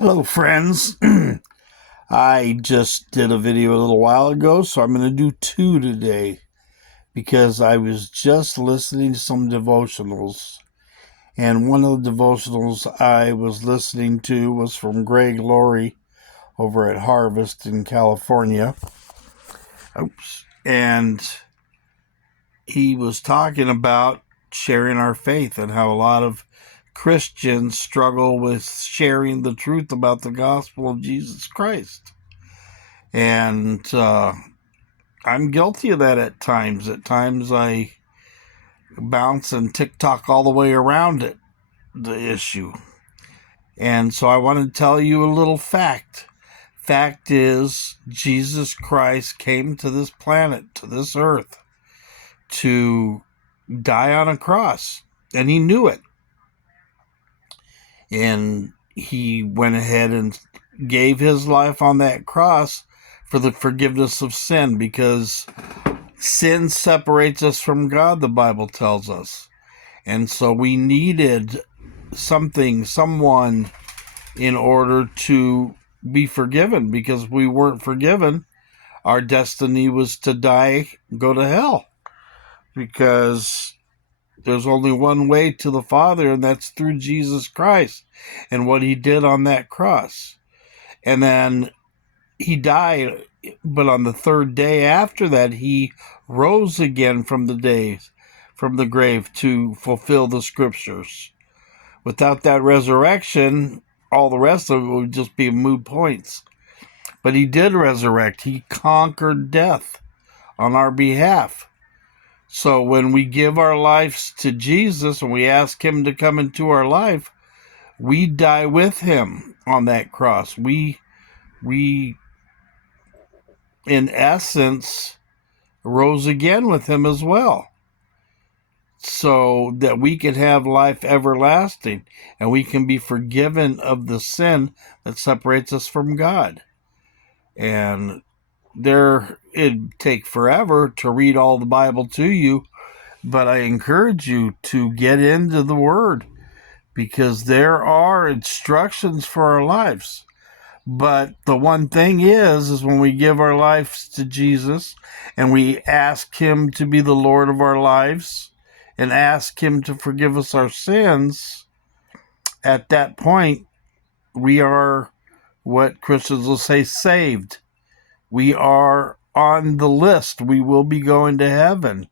Hello, friends. I just did a video a little while ago, so I'm going to do two today because I was just listening to some devotionals. And one of the devotionals I was listening to was from Greg Laurie over at Harvest in California. Oops. And he was talking about sharing our faith and how a lot of Christians struggle with sharing the truth about the gospel of Jesus Christ. And I'm guilty of that at times. At times I bounce and TikTok all the way around it, the issue. And so I want to tell you a little fact. Fact is, Jesus Christ came to this planet, to this earth, to die on a cross. And he knew it. And he went ahead and gave his life on that cross for the forgiveness of sin, because sin separates us from God, the Bible tells us. And so we needed someone in order to be forgiven, because we weren't forgiven. Our destiny was to die, go to hell, because there's only one way to the Father, and that's through Jesus Christ and what he did on that cross. And then he died, but on the third day after that, he rose again from the grave to fulfill the scriptures. Without that resurrection, all the rest of it would just be moot points. But he did resurrect. He conquered death on our behalf. So when we give our lives to Jesus and we ask him to come into our life, we die with him on that cross. We in essence rose again with him as well, so that we can have life everlasting and we can be forgiven of the sin that separates us from God. And it'd take forever to read all the Bible to you, but I encourage you to get into the Word, because there are instructions for our lives. But the one thing is when we give our lives to Jesus and we ask him to be the Lord of our lives and ask him to forgive us our sins, at that point, we are what Christians will say, saved. We are on the list. We will be going to heaven.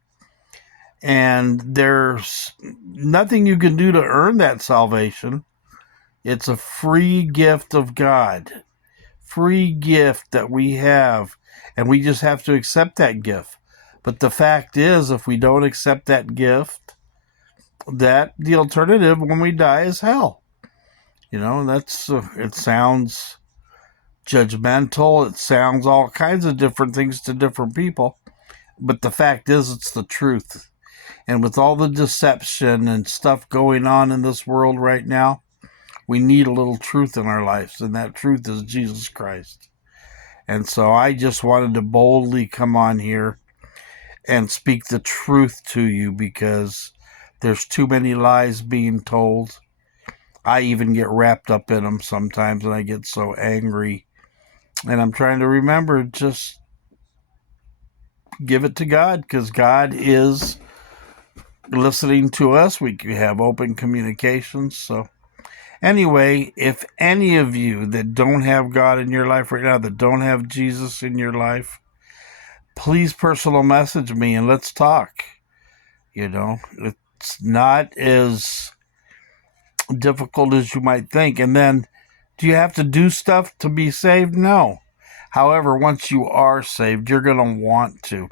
And there's nothing you can do to earn that salvation. It's a free gift of God. Free gift that we have, and we just have to accept that gift. But the fact is, if we don't accept that gift, that the alternative when we die is hell. That's it sounds judgmental. It sounds all kinds of different things to different people. But the fact is, it's the truth. And with all the deception and stuff going on in this world right now, we need a little truth in our lives, and that truth is Jesus Christ. And so I just wanted to boldly come on here and speak the truth to you, because there's too many lies being told. I even get wrapped up in them sometimes, and I get so angry. And I'm trying to remember, just give it to God, because God is listening to us. We have open communications. So anyway, if any of you that don't have God in your life right now, that don't have Jesus in your life, please personal message me and let's talk. It's not as difficult as you might think. And then, do you have to do stuff to be saved? No. However, once you are saved, you're going to want to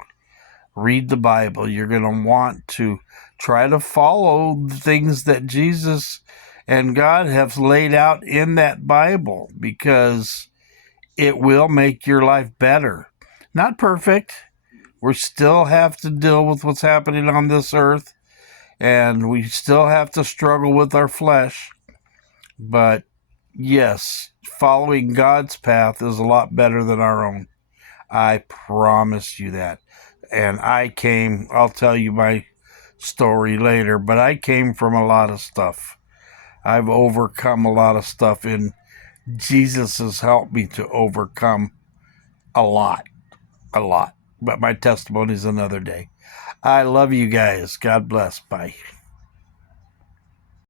read the Bible. You're going to want to try to follow the things that Jesus and God have laid out in that Bible, because it will make your life better. Not perfect. We still have to deal with what's happening on this earth, and we still have to struggle with our flesh. But yes, following God's path is a lot better than our own. I promise you that. And I'll tell you my story later, but I came from a lot of stuff. I've overcome a lot of stuff in Jesus has helped me to overcome a lot, a lot. But my testimony is another day. I love you guys. God bless. Bye.